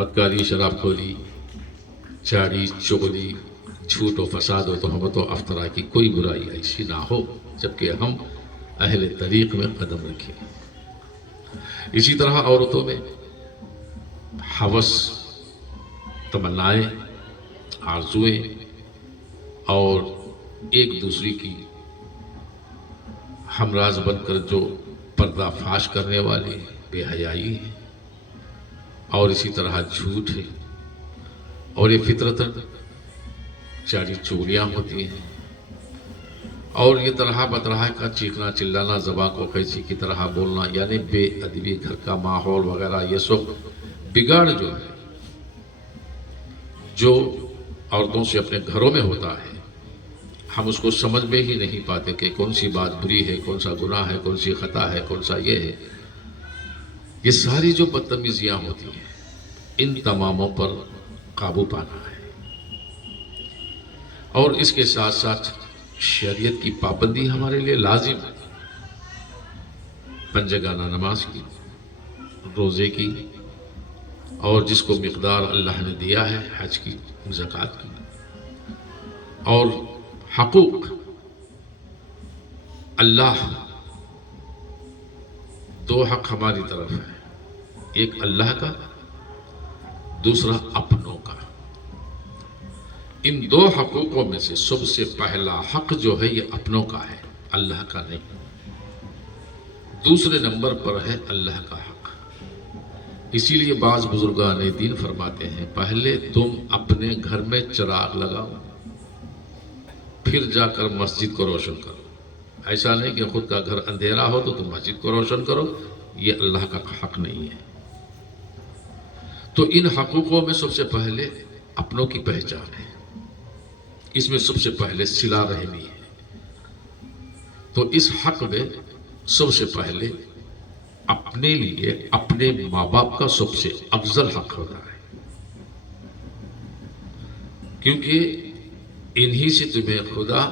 بدکاری، شراب خوری، چاڑی چغلی، جھوٹ و فساد و تہمت و افطرا کی کوئی برائی ایسی نہ ہو جبکہ ہم اہل طریق میں قدم رکھیں۔ اسی طرح عورتوں میں ہوس، تمنائیں، آرزوئیں اور ایک دوسری کی ہمراز بن کر جو پردہ فاش کرنے والے بے حیائی ہیں، اور اسی طرح جھوٹ ہے، اور یہ فطرتاً چاڑی چولیاں ہوتی ہیں، اور یہ طرح بطرح کا چیخنا چلانا، زبان کو قیچی کی طرح بولنا، یعنی بے ادبی، گھر کا ماحول وغیرہ، یہ سب بگاڑ جو ہے جو عورتوں سے اپنے گھروں میں ہوتا ہے، ہم اس کو سمجھ میں ہی نہیں پاتے کہ کون سی بات بری ہے، کون سا گناہ ہے، کون سی خطا ہے، کون سا یہ ہے۔ یہ ساری جو بدتمیزیاں ہوتی ہیں، ان تماموں پر قابو پانا ہے، اور اس کے ساتھ ساتھ شریعت کی پابندی ہمارے لیے لازم ہے، پنجگانہ نماز کی، روزے کی، اور جس کو مقدار اللہ نے دیا ہے حج کی، زکوٰۃ کی، اور حقوق اللہ، دو حق ہماری طرف ہے، ایک اللہ کا، دوسرا اپنوں کا۔ ان دو حقوقوں میں سے سب سے پہلا حق جو ہے یہ اپنوں کا ہے، اللہ کا نہیں۔ دوسرے نمبر پر ہے اللہ کا حق۔ اسی لیے بعض بزرگان دین فرماتے ہیں، پہلے تم اپنے گھر میں چراغ لگاؤ، پھر جا کر مسجد کو روشن کرو۔ ایسا نہیں کہ خود کا گھر اندھیرا ہو تو تم مسجد کو روشن کرو، یہ اللہ کا حق نہیں ہے۔ تو ان حقوقوں میں سب سے پہلے اپنوں کی پہچان ہے، اس میں سب سے پہلے صلہ رحمی ہے۔ تو اس حق میں سب سے پہلے اپنے لیے اپنے ماں باپ کا سب سے افضل حق ہوتا ہے، کیونکہ انہی سے تمہیں خدا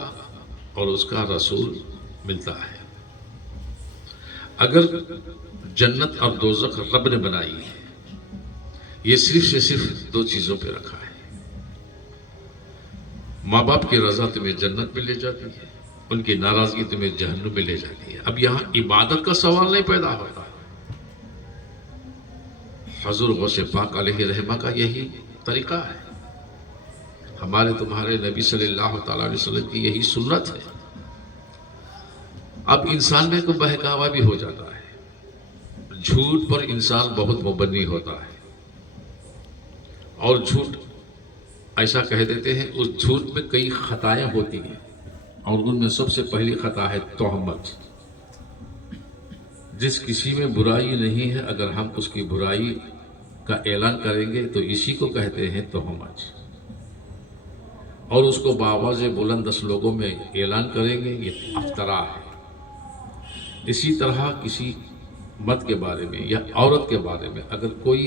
اور اس کا رسول ملتا ہے۔ اگر جنت اور دوزخ رب نے بنائی ہے، یہ صرف سے صرف دو چیزوں پہ رکھا ہے۔ ماں باپ کی رضا تمہیں جنت میں لے جاتی ہے، ان کی ناراضگی تمہیں جہنم میں لے جاتی ہے۔ اب یہاں عبادت کا سوال نہیں پیدا ہوتا۔ حضور غوث پاک علیہ رحمہ کا یہی طریقہ ہے، ہمارے تمہارے نبی صلی اللہ تعالیٰ علیہ وسلم کی یہی سنت ہے۔ اب انسان میں کو بہکاوا بھی ہو جاتا ہے، جھوٹ پر انسان بہت مبنی ہوتا ہے، اور جھوٹ ایسا کہہ دیتے ہیں، اس جھوٹ میں کئی خطائیں ہوتی ہیں، اور ان میں سب سے پہلی خطا ہے تہمت۔ جس کسی میں برائی نہیں ہے، اگر ہم اس کی برائی کا اعلان کریں گے تو اسی کو کہتے ہیں تہمت، اور اس کو بآواز بلند 10 لوگوں میں اعلان کریں گے، یہ افطرا ہے۔ اسی طرح کسی مرد کے بارے میں یا عورت کے بارے میں اگر کوئی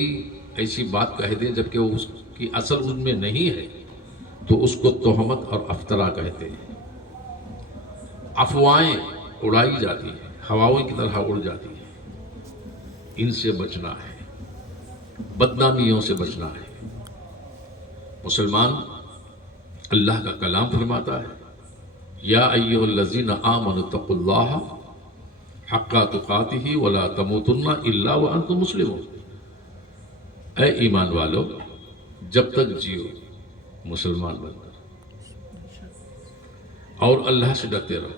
ایسی بات کہہ دے جبکہ وہ اس کی اصل ان میں نہیں ہے تو اس کو تہمت اور افطرا کہتے ہیں۔ افواہیں اڑائی جاتی ہیں، ہواؤں کی طرح اڑ جاتی ہیں، ان سے بچنا ہے، بدنامیوں سے بچنا ہے۔ مسلمان، اللہ کا کلام فرماتا ہے، یا ایھا الذین آمنوا اتقوا اللہ حق تقاتہ ولا تموتن الا وانتم مسلمون۔ اے ایمان والو، جب تک جیو مسلمان بن کر، اور اللہ سے ڈرتے رہو۔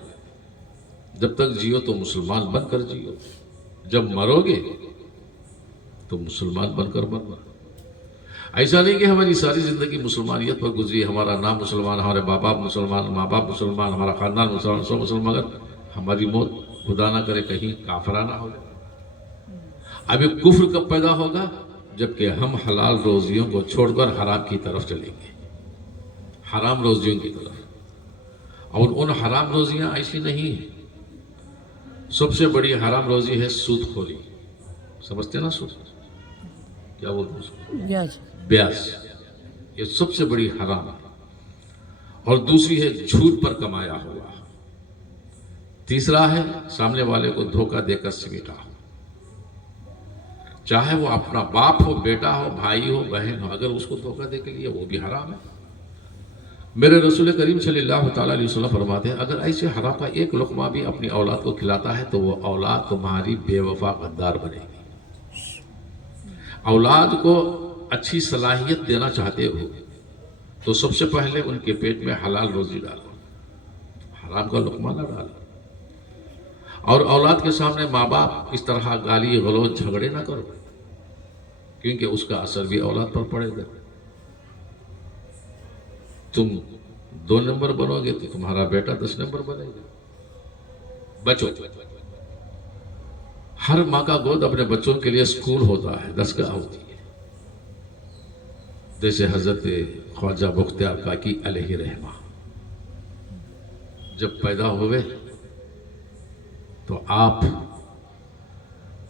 جب تک جیو تو مسلمان بن کر جیو، جب مرو گے تو مسلمان بن کر مرنا۔ ایسا نہیں کہ ہماری ساری زندگی مسلمانیت پر گزری، ہمارا نام مسلمان، ہمارے باپ مسلمان، ماں باپ مسلمان، ہمارا خاندان مسلمان، سب مسلمان، ہماری موت خدا نہ کرے کہیں کافرانہ ہو جائے۔ اب یہ کفر کب پیدا ہوگا؟ جبکہ ہم حلال روزیوں کو چھوڑ کر حرام کی طرف چلیں گے، حرام روزیوں کی طرف۔ اور ان حرام روزیاں ایسی نہیں ہیں، سب سے بڑی حرام روزی ہے سود خوری۔ سمجھتے نا سود کیا بولتے ہیں؟ بیاج، یہ سب سے بڑی حرام ہے۔ اور دوسری ہے جھوٹ پر کمایا ہوا، تیسرا ہے سامنے والے کو دھوکہ دے کر سمیٹا۔ چاہے وہ اپنا باپ ہو، بیٹا ہو، بھائی ہو، بہن ہو، اگر اس کو دھوکہ دے کے لیے وہ بھی حرام ہے۔ میرے رسول کریم صلی اللہ تعالیٰ علیہ وسلم فرماتے ہیں اگر ایسے حرام کا ایک لقمہ بھی اپنی اولاد کو کھلاتا ہے تو وہ اولاد تمہاری بے وفا غدار بنے گی۔ اولاد کو اچھی صلاحیت دینا چاہتے ہو تو سب سے پہلے ان کے پیٹ میں حلال روزی ڈالو، حرام کا لقمہ نہ ڈالو۔ اور اولاد کے سامنے ماں باپ اس طرح گالی غلوچ جھگڑے نہ کرو، کیونکہ اس کا اثر بھی اولاد پر پڑے گا۔ تم 2 نمبر بنو گے تو تمہارا بیٹا 10 نمبر بنے گا۔ بچوں، ہر ماں کا گود اپنے بچوں کے لیے سکول ہوتا ہے، دستگاہ ہوتی ہے۔ جیسے حضرت خواجہ بختیار کاکی علیہ رحمہ جب پیدا ہوئے تو آپ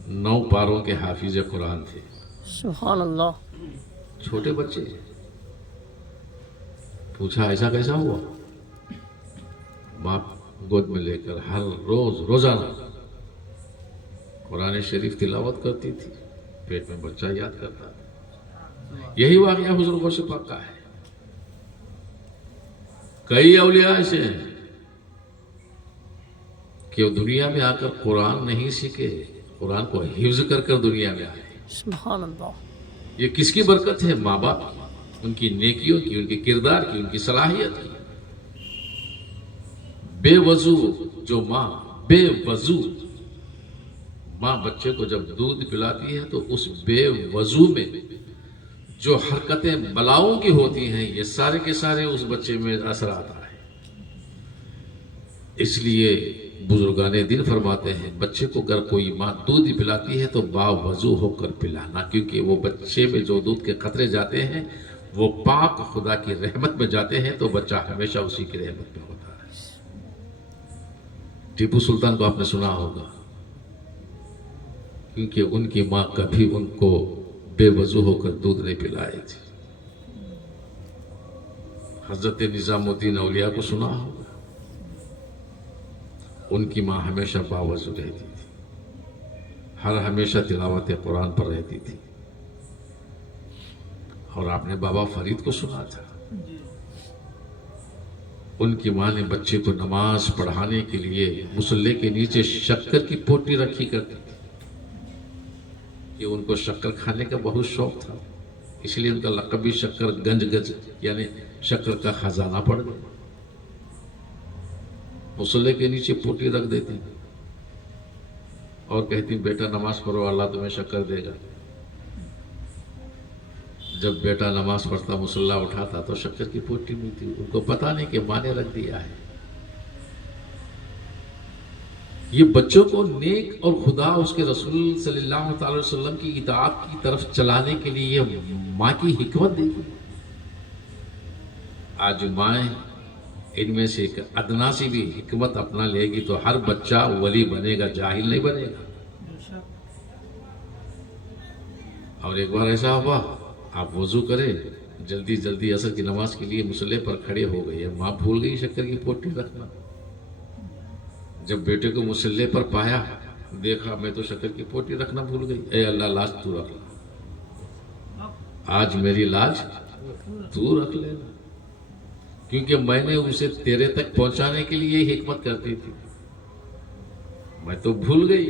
9 پاروں کے حافظ قرآن تھے۔ سبحان اللہ۔ چھوٹے بچے، پوچھا ایسا کیسا ہوا؟ ماں گود میں لے کر ہر روزانہ قرآن شریف تلاوت کرتی تھی، پیٹ میں بچہ یاد کرتا تھا۔ یہی واقعہ بزرگوں سے پکا ہے۔ کئی اولیاء ایسے ہیں کہ وہ دنیا میں آ کر قرآن نہیں سیکھے، قرآن کو حفظ کر کر دنیا میں آئے۔ سبحان اللہ۔ یہ کس کی برکت ہے؟ ماں باپ کی، ان کی نیکیوں کی، ان کے کردار کی، ان کی صلاحیت کی۔ بے وضو جو ماں، بے وضو ماں بچے کو جب دودھ پلاتی ہے تو اس بے وضو میں جو حرکتیں بلاؤں کی ہوتی ہیں یہ سارے کے سارے اس بچے میں اثر آتا ہے۔ اس لیے بزرگان دین فرماتے ہیں بچے کو اگر کوئی ماں دودھ پلاتی ہے تو باوضو ہو کر پلانا، کیونکہ وہ بچے میں جو دودھ کے قطرے جاتے ہیں وہ پاک خدا کی رحمت میں جاتے ہیں تو بچہ ہمیشہ اسی کی رحمت میں ہوتا ہے۔ ٹیپو سلطان کو آپ نے سنا ہوگا، کیونکہ ان کی ماں کبھی ان کو بے وضو ہو کر دودھ نہیں پلائی تھی۔ حضرت نظام الدین اولیاء کو سنا ہوگا، ان کی ماں ہمیشہ باوضو رہتی تھی، ہمیشہ تلاوت قرآن پر رہتی تھی۔ اور آپ نے بابا فرید کو سنا تھا، ان کی ماں نے بچے کو نماز پڑھانے کے لیے مصلی کے نیچے شکر کی پوٹلی رکھی کرتی تھی، کہ ان کو شکر کھانے کا بہت شوق تھا، اس لیے ان کا لقب بھی شکر گنج یعنی شکر کا خزانہ پڑ گیا۔ مصلی کے نیچے پوٹلی رکھ دیتی اور کہتی بیٹا نماز پڑھو، اللہ تمہیں شکر دے گا۔ جب بیٹا نماز پڑھتا، مصلی اٹھاتا تو شکر کی پوٹلی ملتی، ان کو پتہ نہیں کہ ماں نے رکھ دیا ہے۔ یہ بچوں کو نیک اور خدا اس کے رسول صلی اللہ تعالی وسلم کی اطاعت کی طرف چلانے کے لیے یہ ماں کی حکمت دے گی۔ آج مائیں ان میں سے ایک ادنا سی بھی حکمت اپنا لے گی تو ہر بچہ ولی بنے گا، جاہل نہیں بنے گا۔ اور ایک بار ایسا ہوا، آپ وضو کریں، جلدی جلدی عصر کی نماز کے لیے مصلی پر کھڑے ہو گئے، ماں بھول گئی شکر کی پوٹلی رکھنا۔ جب بیٹے کو مصلی پر پایا، دیکھا میں تو شکر کی پوٹلی رکھنا بھول گئی۔ اے اللہ لاج تو رکھ لے، آج میری لاج تو رکھ لینا، کیونکہ میں نے اسے تیرے تک پہنچانے کے لیے حکمت کرتی تھی، میں تو بھول گئی۔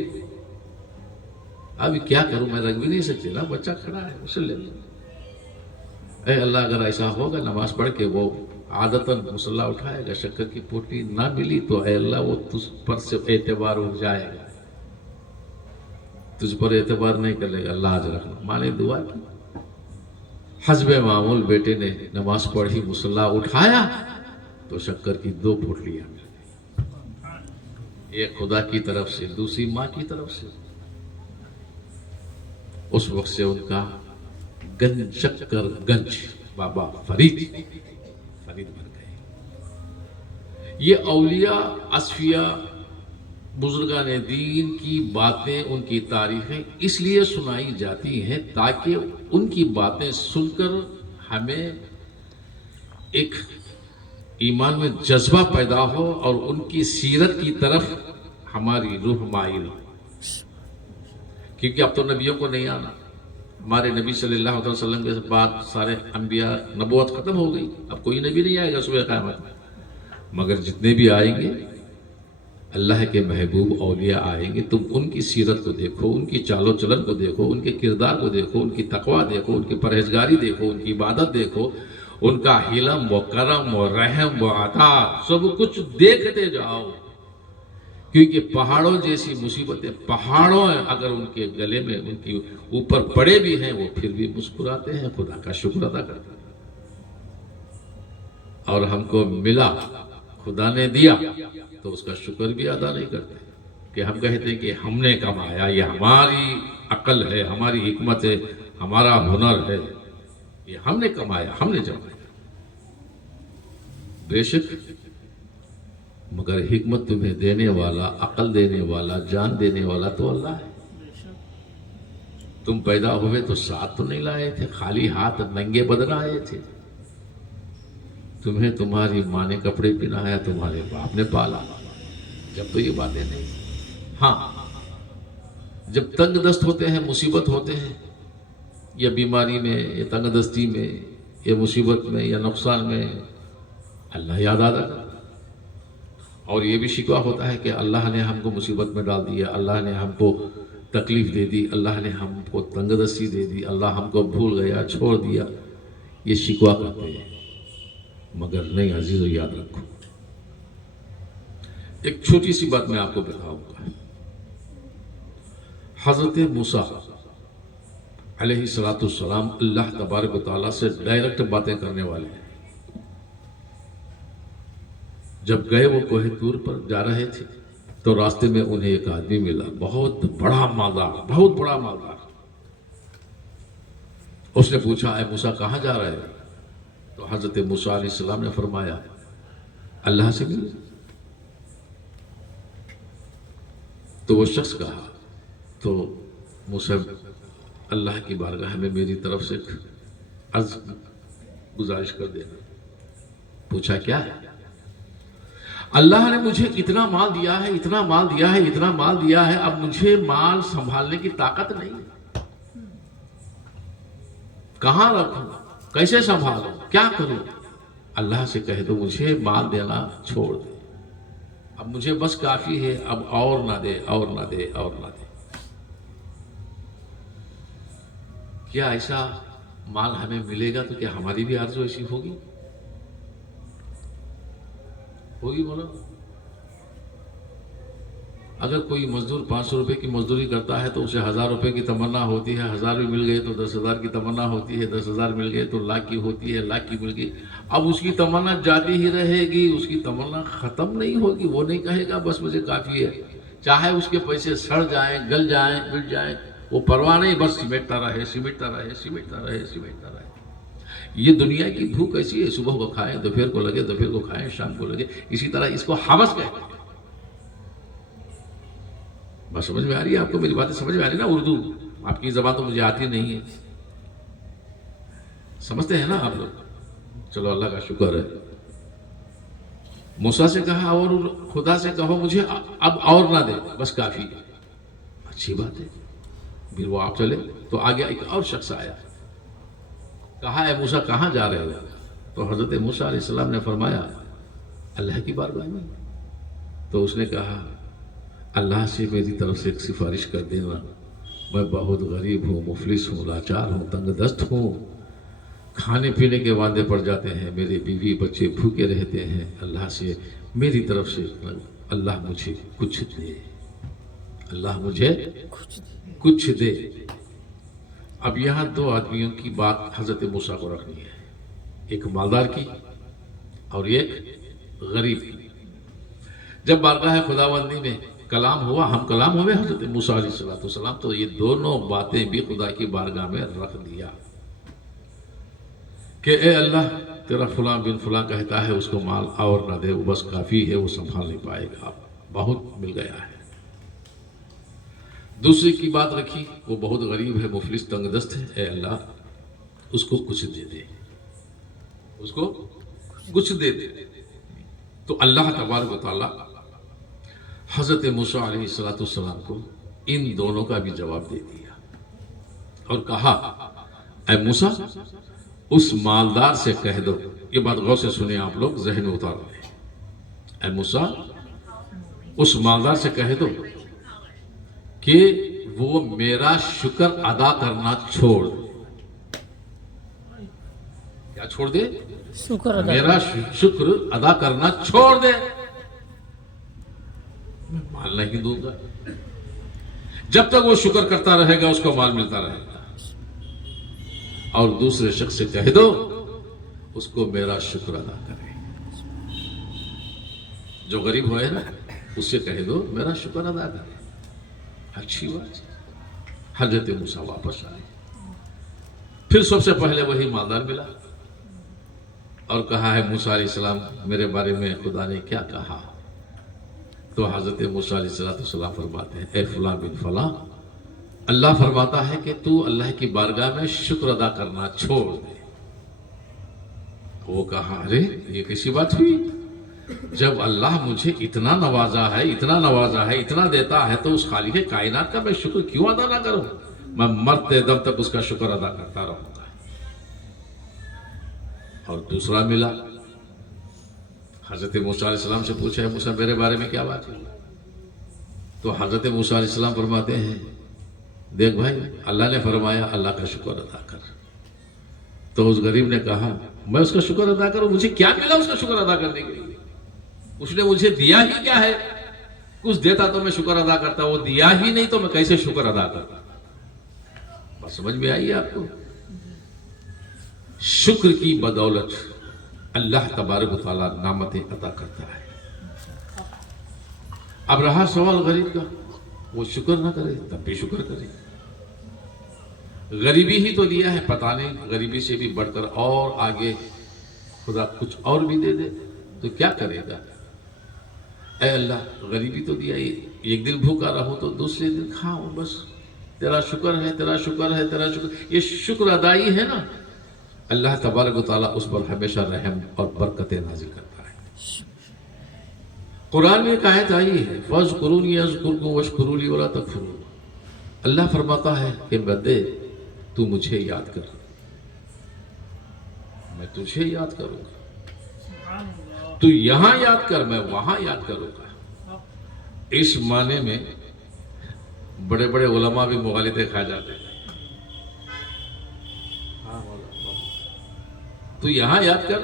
اب کیا کروں، میں رکھ بھی نہیں سکتی نا، بچہ کھڑا ہے، اسے لے لیں۔ اے اللہ اگر ایسا ہوگا نماز پڑھ کے وہ عادتاً مصلی اٹھائے گا، شکر کی پوٹلی نہ ملی تو اے اللہ وہ تجھ پر سے اعتبار اٹھ جائے گا، تجھ پر اعتبار نہیں کرے گا، لاج رکھنا۔ ماں نے دعا کی، حسب معمول بیٹے نے نماز پڑھی، مصلی اٹھایا تو شکر کی 2 پوٹلیاں مل گئی، ایک خدا کی طرف سے، دوسری ماں کی طرف سے۔ اس وقت سے ان کا شکر گنج بابا فرید بن گئے۔ یہ اولیاء، اصفیاء، بزرگان دین کی باتیں، ان کی تاریخیں اس لیے سنائی جاتی ہیں تاکہ ان کی باتیں سن کر ہمیں ایک ایمان میں جذبہ پیدا ہو اور ان کی سیرت کی طرف ہماری روح مائل ہو، کیونکہ اب تو نبیوں کو نہیں آنا۔ ہمارے نبی صلی اللہ علیہ وسلم کے بعد سارے انبیاء نبوت ختم ہو گئی، اب کوئی نبی نہیں آئے گا صبح قیامت میں، مگر جتنے بھی آئیں گے اللہ کے محبوب اولیاء آئیں گے، تم ان کی سیرت کو دیکھو، ان کی چال و چلن کو دیکھو، ان کے کردار کو دیکھو، ان کی تقوی دیکھو، ان کی پرہیزگاری دیکھو، ان کی عبادت دیکھو، ان کا حلم و کرم و رحم و عطا سب کچھ دیکھتے جاؤ، کیونکہ پہاڑوں جیسی مصیبتیں، پہاڑوں اگر ان کے گلے میں ان کی اوپر پڑے بھی ہیں وہ پھر بھی مسکراتے ہیں، خدا کا شکر ادا کرتے ہیں۔ اور ہم کو ملا، خدا نے دیا تو اس کا شکر بھی ادا نہیں کرتے، کہ ہم کہتے ہیں کہ ہم نے کمایا، یہ ہماری عقل ہے، ہماری حکمت ہے، ہمارا ہنر ہے، یہ ہم نے کمایا، ہم نے جمایا۔ بے شک، مگر حکمت تمہیں دینے والا، عقل دینے والا، جان دینے والا تو اللہ ہے۔ تم پیدا ہوئے تو ساتھ تو نہیں لائے تھے، خالی ہاتھ ننگے بدن آئے تھے، تمہیں تمہاری ماں نے کپڑے پہنایا، تمہارے باپ نے پالا، جب تو یہ باتیں نہیں۔ ہاں، جب تنگ دست ہوتے ہیں، مصیبت ہوتے ہیں، یا بیماری میں، یا تنگ دستی میں، یا مصیبت میں، یا نقصان میں، اللہ یاد آتا ہے، اور یہ بھی شکوہ ہوتا ہے کہ اللہ نے ہم کو مصیبت میں ڈال دیا، اللہ نے ہم کو تکلیف دے دی، اللہ نے ہم کو تنگ دستی دے دی، اللہ ہم کو بھول گیا، چھوڑ دیا، یہ شکوہ کرتے ہیں۔ مگر نہیں عزیزو، یاد رکھو، ایک چھوٹی سی بات میں آپ کو بتاؤں گا۔ حضرت موسیٰ علیہ السلام اللہ تبارک و تعالیٰ سے ڈائریکٹ باتیں کرنے والے ہیں۔ جب گئے وہ کوہ طور پر جا رہے تھے تو راستے میں انہیں ایک آدمی ملا، بہت بڑا مالدار، بہت بڑا مالدار۔ اس نے پوچھا، اے موسیٰ کہاں جا رہے ہو؟ تو حضرت موسیٰ علیہ السلام نے فرمایا، اللہ سے ملے۔ تو وہ شخص کہا، تو موسیٰ اللہ کی بارگاہ میں میری طرف سے عرض گزارش کر دینا۔ پوچھا کیا ہے؟ اللہ نے مجھے اتنا مال دیا ہے، اتنا مال دیا ہے، اتنا مال دیا ہے، اب مجھے مال سنبھالنے کی طاقت نہیں ہے، کہاں رکھوں، کیسے سنبھالوں، کیا کروں؟ اللہ سے کہہ دو مجھے مال دینا چھوڑ دے، اب مجھے بس کافی ہے، اب اور نہ دے، اور نہ دے، اور نہ دے۔ کیا ایسا مال ہمیں ملے گا تو کیا ہماری بھی آرزو ایسی ہوگی؟ ہوگی بولا؟ اگر کوئی مزدور 500 روپے کی مزدوری کرتا ہے تو اسے 1000 روپے کی تمنا ہوتی ہے، 1000 بھی مل گئے تو 10,000 کی تمنا ہوتی ہے، 10,000 مل گئے تو لاکھ کی ہوتی ہے، لاکھ کی مل گئی، اب اس کی تمنا جاتی ہی رہے گی، اس کی تمنا ختم نہیں ہوگی، وہ نہیں کہے گا بس مجھے کافی ہے، چاہے اس کے پیسے سڑ جائیں، گل جائیں، مٹ جائیں، وہ پرواہ نہیں، بس سمیٹتا رہے، سمیٹتا رہے، سمیٹتا رہے، سمیٹتا رہے۔ یہ دنیا کی بھوک ایسی ہے، صبح کو کھائیں، دوپہر کو لگے، دوپہر کو کھائیں، شام کو لگے، اسی طرح اس کو ہوس کہتے ہیں۔ بس سمجھ میں آ رہی ہے آپ کو میری باتیں؟ سمجھ میں آ رہی ہے نا؟ اردو آپ کی زبان تو مجھے آتی نہیں ہے، سمجھتے ہیں نا آپ لوگ؟ چلو اللہ کا شکر ہے۔ موسیٰ سے کہا، اور خدا سے کہو مجھے اب اور نہ دے، بس کافی ہے۔ اچھی بات ہے، پھر وہ آپ چلے تو آگے ایک اور شخص آیا، کہا، اے موسیٰ کہاں جا رہے ہو؟ تو حضرت موسیٰ علیہ السلام نے فرمایا، اللہ کی بارگاہ میں۔ تو اس نے کہا، اللہ سے میری طرف سے ایک سفارش کر دینا، میں بہت غریب ہوں، مفلس ہوں، لاچار ہوں، تنگ دست ہوں، کھانے پینے کے وعدے پڑ جاتے ہیں، میرے بیوی بچے بھوکے رہتے ہیں، اللہ سے میری طرف سے اللہ مجھے کچھ دے، اللہ مجھے کچھ دے۔ اب یہاں دو آدمیوں کی بات حضرت موسیٰ کو رکھنی ہے، ایک مالدار کی اور ایک غریب کی۔ جب بارگاہ خداوندی میں کلام ہوا، ہم کلام ہوئے حضرت موسیٰ علیہ السلام، تو یہ دونوں باتیں بھی خدا کی بارگاہ میں رکھ دیا کہ اے اللہ، تیرا فلاں بن فلاں کہتا ہے اس کو مال اور نہ دے، وہ بس کافی ہے، وہ سنبھال نہیں پائے گا، بہت مل گیا ہے۔ دوسری کی بات رکھی، وہ بہت غریب ہے، مفلس، تنگ دست ہے، اے اللہ اس کو کچھ دے دے، اس کو کچھ دے دے۔ تو اللہ تبارک و تعالیٰ حضرت موسیٰ علیہ السلام کو ان دونوں کا بھی جواب دے دیا۔ اور کہا اے موسیٰ اس مالدار سے کہہ دو، یہ بات غور سے سنیں آپ لوگ، ذہن میں اتار لیں، اے موسیٰ اس مالدار سے کہہ دو کہ وہ میرا شکر ادا کرنا چھوڑ دے۔ کیا چھوڑ دے؟ شکر ادا میرا شکر ادا کرنا چھوڑ دے، میں مال نہیں دوں گا۔ جب تک وہ شکر کرتا رہے گا اس کو مال ملتا رہے گا۔ اور دوسرے شخص سے کہہ دو اس کو میرا شکر ادا کرے، جو غریب ہوئے نا اس سے کہہ دو میرا شکر ادا کرے۔ اچھی بات۔ حضرت موسیٰ واپس آئے، پھر سب سے پہلے وہی مالدار ملا اور کہا ہے موسیٰ علیہ السلام میرے بارے میں خدا نے کیا کہا؟ تو حضرت موسیٰ علیہ السلام فرماتے ہیں اے فلاں بن فلاں، اللہ فرماتا ہے کہ تو اللہ کی بارگاہ میں شکر ادا کرنا چھوڑ دے۔ وہ کہا ارے یہ کیسی بات ہوئی؟ جب اللہ مجھے اتنا نوازا ہے، اتنا نوازا ہے، اتنا دیتا ہے تو اس خالق کائنات کا میں شکر کیوں ادا نہ کروں؟ میں مرتے دم تک اس کا شکر ادا کرتا رہوں گا۔ اور دوسرا ملا، حضرت موسیٰ علیہ السلام سے پوچھا ہے موسیٰ میرے بارے میں کیا بات ہے؟ تو حضرت موسیٰ علیہ السلام فرماتے ہیں دیکھ بھائی اللہ نے فرمایا اللہ کا شکر ادا کر۔ تو اس غریب نے کہا میں اس کا شکر ادا کروں؟ مجھے کیا ملا اس کا شکر ادا کرنے کے لیے؟ اس نے مجھے دیا ہی کیا ہے؟ کچھ دیتا تو میں شکر ادا کرتا، وہ دیا ہی نہیں تو میں کیسے شکر ادا کرتا؟ بس سمجھ میں آئی آپ کو؟ شکر کی بدولت اللہ تبارک و تعالیٰ نعمتیں عطا کرتا ہے۔ اب رہا سوال غریب کا، وہ شکر نہ کرے تب بھی شکر کرے۔ غریبی ہی تو دیا ہے، پتہ نہیں غریبی سے بھی بڑھ کر اور آگے خدا کچھ اور بھی دے دے تو کیا کرے گا؟ اے اللہ غریبی تو دیا ہی، ایک دن بھوکا رہو تو دوسرے دن کھاؤ، بس تیرا شکر ہے، تیرا شکر ہے، تیرا شکر۔ یہ شکر ادائی ہے نا، اللہ تبارک و تعالیٰ اس پر ہمیشہ رحم اور برکتیں نازل کرتا ہے۔ قرآن میں ایک آیت آئی ہے فَاذْكُرُونِي أَذْكُرْكُمْ وَاشْكُرُوا لِي وَلَا تَكْفُرُونِ۔ اللہ فرماتا ہے کہ بندے تو مجھے یاد کر، میں تجھے یاد کروں گا۔ تو یہاں یاد کر، میں وہاں یاد کروں گا۔ اس معنی میں بڑے بڑے علماء بھی مغالطے کھا جاتے ہیں۔ تو یہاں یاد کر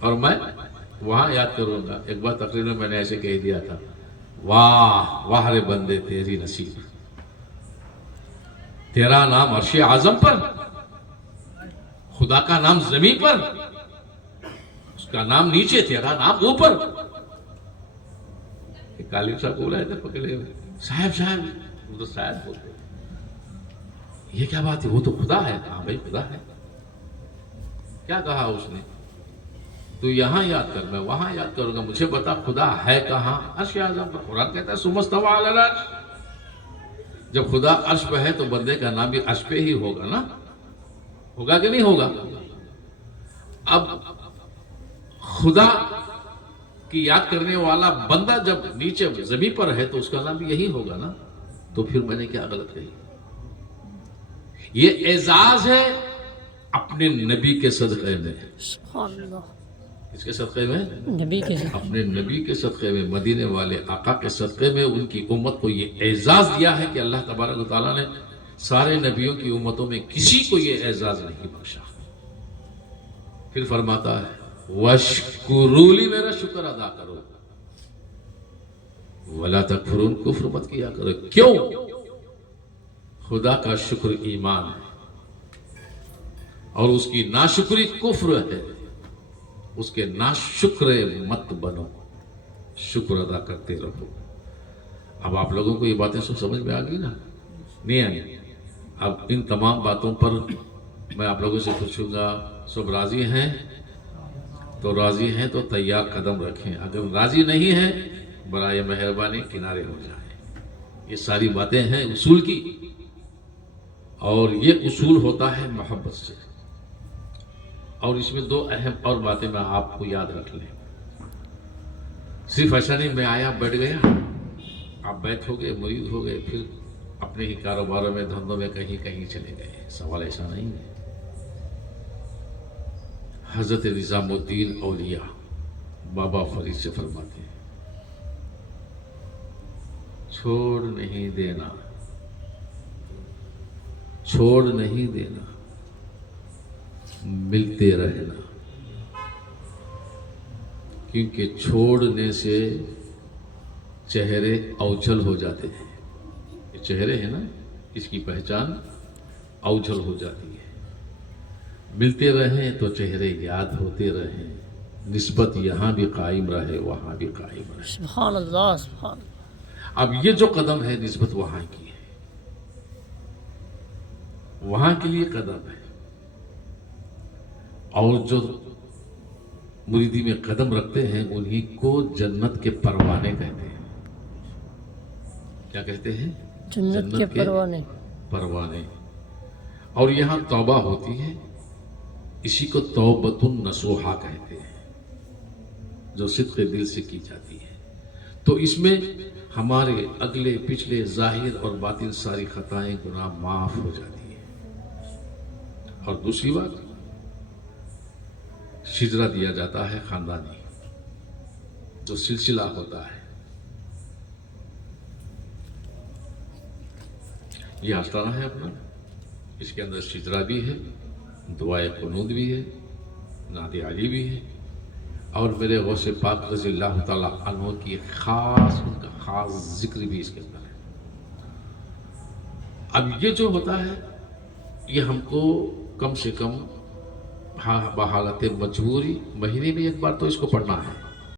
اور میں وہاں یاد کروں گا۔ ایک بار تقریر میں میں نے ایسے کہہ دیا تھا واہ واہ رے بندے تیری نصیب، تیرا نام عرش اعظم پر، خدا کا نام زمین پر، اس کا نام نیچے، تیرا نام اوپر۔ ایک عالم صاحب بولا ہے پکڑے ہوئے صاحب وہ تو صاحب بولتے یہ کیا بات ہے؟ وہ تو خدا ہے۔ ہاں بھائی خدا ہے۔ کیا کہا اس نے؟ تو یہاں یاد کر، میں وہاں یاد کروں گا۔ مجھے بتا خدا ہے کہاں؟ عرش اعظم پر۔ قرآن کہتا ہے ثم استوى علی العرش۔ جب خدا عرش پہ ہے تو بندے کا نام بھی عرش پہ ہی ہوگا نا، ہوگا کہ نہیں ہوگا؟ اب خدا کی یاد کرنے والا بندہ جب نیچے زمین پر ہے تو اس کا نام بھی یہی ہوگا نا۔ تو پھر میں نے کیا غلط کہی؟ یہ اعزاز ہے اپنے نبی کے صدقے میں۔ سبحان اللہ۔ اس کے صدقے میں؟ نبی کے اپنے نبی کے صدقے میں، مدینے والے آقا کے صدقے میں ان کی امت کو یہ اعزاز دیا ہے کہ اللہ تبارک و تعالیٰ نے سارے نبیوں کی امتوں میں کسی کو یہ اعزاز نہیں بخشا۔ پھر فرماتا ہے وَاشْكُرُوا لِي، میرا شکر ادا کرو، وَلَا تَكْفُرُونَ، کفر مت کیا کرو۔ کیوں؟ خدا کا شکر ایمان ہے اور اس کی ناشکری کفر ہے۔ اس کے ناشکر مت بنو، شکر ادا کرتے رہو۔ اب آپ لوگوں کو یہ باتیں سب سمجھ میں آ گئی نا؟ نہیں آئی؟ اب ان تمام باتوں پر میں آپ لوگوں سے پوچھوں گا سب راضی ہیں؟ تو راضی ہیں تو تیار قدم رکھیں، اگر راضی نہیں ہیں برائے مہربانی کنارے ہو جائیں۔ یہ ساری باتیں ہیں اصول کی، اور یہ اصول ہوتا ہے محبت سے۔ اور اس میں دو اہم اور باتیں میں آپ کو یاد رکھ لیں۔ صرف ایسا نہیں میں آیا بیٹھ گیا، آپ بیٹھ ہو گئے، مرید ہو گئے، پھر اپنے ہی کاروباروں میں دھندوں میں کہیں کہیں چلے گئے. سوال ایسا نہیں ہے. حضرت نظام الدین اولیاء بابا فرید سے فرماتے ہیں چھوڑ نہیں دینا، چھوڑ نہیں دینا، ملتے رہنا. کیونکہ چھوڑنے سے چہرے اوجھل ہو جاتے ہیں. یہ چہرے ہیں نا، اس کی پہچان اوجھل ہو جاتی ہے. ملتے رہیں تو چہرے یاد ہوتے رہیں، نسبت یہاں بھی قائم رہے وہاں بھی قائم رہے. سبحان اللہ سبحان اللہ. اب یہ جو قدم ہے نسبت وہاں کی ہے، وہاں کے لیے قدم ہے. اور جو مریدی میں قدم رکھتے ہیں انہی کو جنت کے پروانے کہتے ہیں. کیا کہتے ہیں؟ جنت کے پروانے. پروانے. اور یہاں توبہ ہوتی ہے، اسی کو توبۃ النصوحہ کہتے ہیں، جو صدق دل سے کی جاتی ہے. تو اس میں ہمارے اگلے پچھلے ظاہر اور باطن ساری خطائیں گناہ معاف ہو جاتی ہیں. اور دوسری بات، شجرہ دیا جاتا ہے خاندانی، جو سلسلہ ہوتا ہے. یہ آستانہ ہے اپنا، اس کے اندر شجرہ بھی ہے، دعائے قنوت بھی ہے، نعت علی بھی ہے، اور میرے غوث پاک رضی اللہ تعالیٰ عنہ کی خاص، ان کا خاص ذکر بھی اس کے اندر ہے. اب یہ جو ہوتا ہے یہ ہم کو کم سے کم بحالت مجبوری مہینے میں ایک بار تو اس کو پڑھنا ہے.